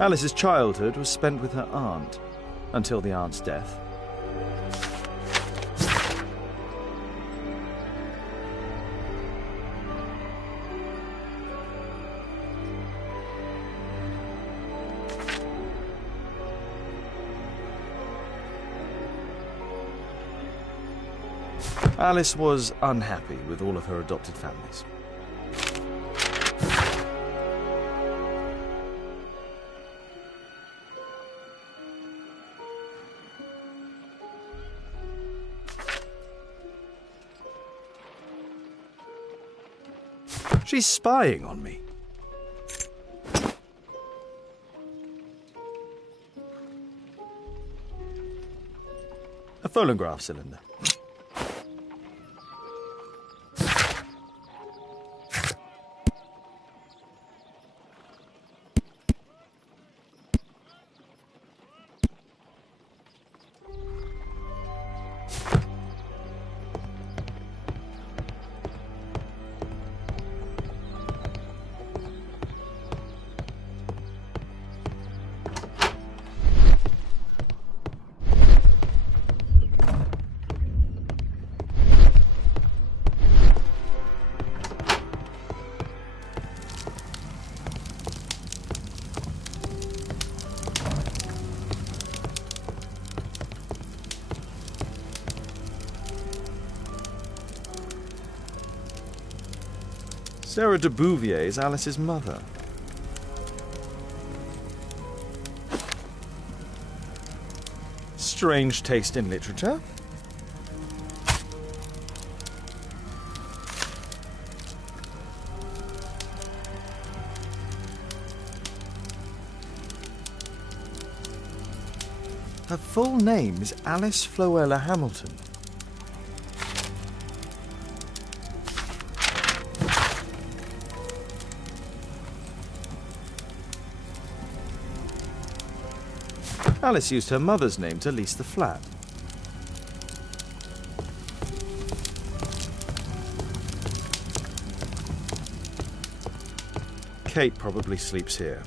Alice's childhood was spent with her aunt, until the aunt's death. Alice was unhappy with all of her adopted families. She's spying on me. A phonograph cylinder. Sarah de Bouvier is Alice's mother. Strange taste in literature. Her full name is Alice Floella Hamilton. Alice used her mother's name to lease the flat. Kate probably sleeps here.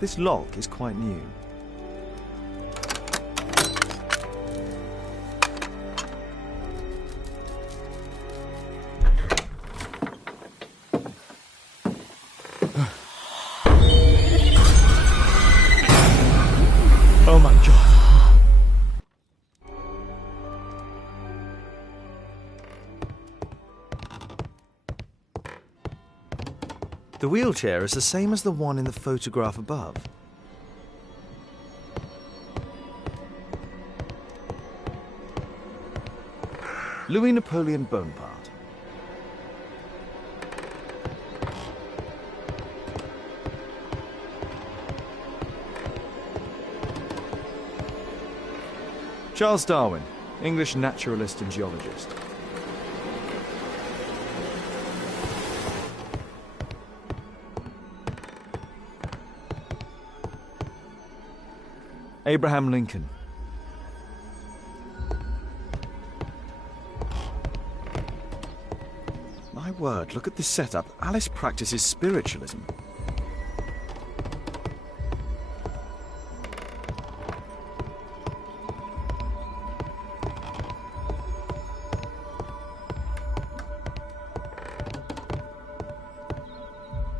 This lock is quite new. Oh my God. The wheelchair is the same as the one in the photograph above. Louis Napoleon Bonaparte. Charles Darwin, English naturalist and geologist. Abraham Lincoln. My word, look at this setup. Alice practices spiritualism.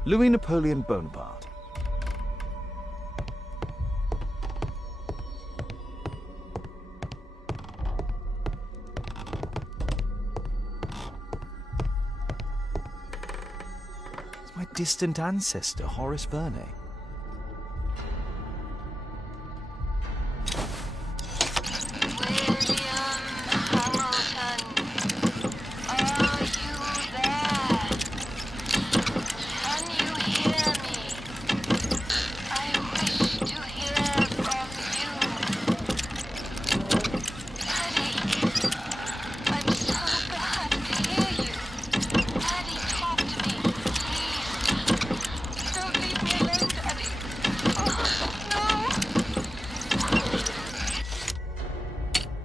Louis Napoleon Bonaparte. distant ancestor, Horace Verney.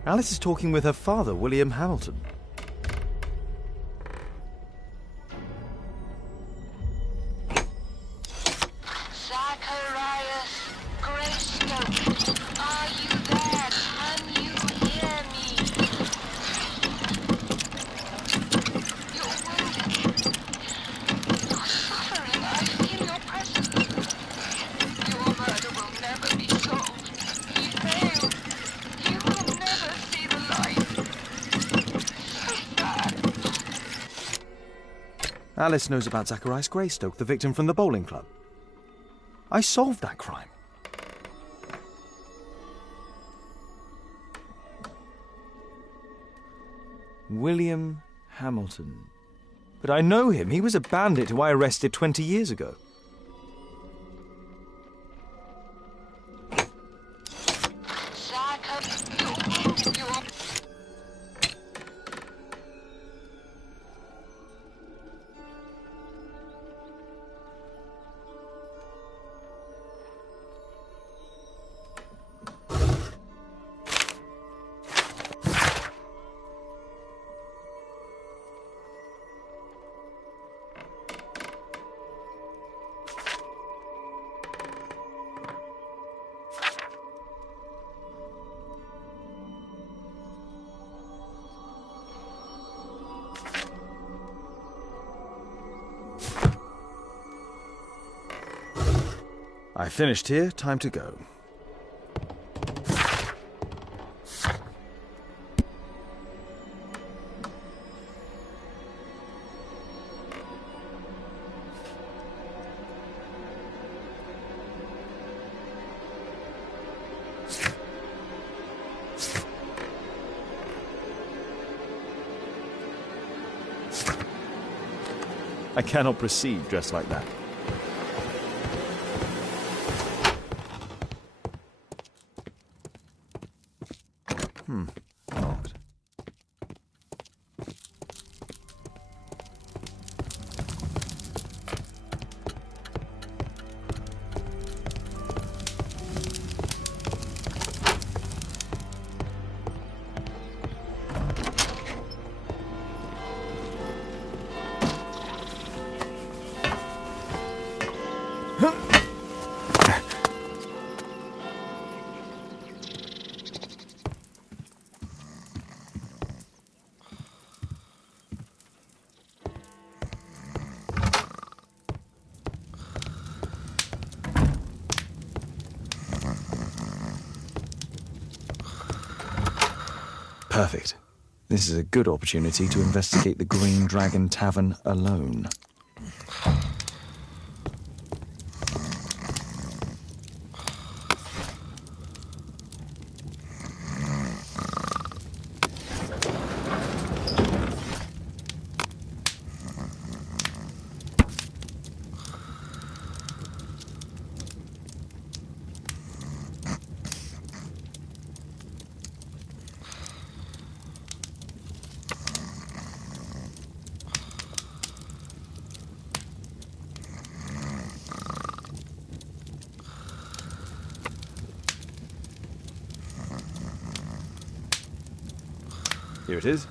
Alice is talking with her father, William Hamilton. Zacharias Greystoke, are you there? Can you hear me? You're wounded. You're suffering. I feel your presence. Your murder will never be solved. He failed. You will never see the light. So sad. Alice knows about Zacharias Greystoke, the victim from the bowling club. I solved that crime. William Hamilton. But I know him. He was a bandit who I arrested 20 years ago. I finished here. Time to go. I cannot proceed dressed like that. Locked. Perfect. This is a good opportunity to investigate the Green Dragon Tavern alone. Here it is.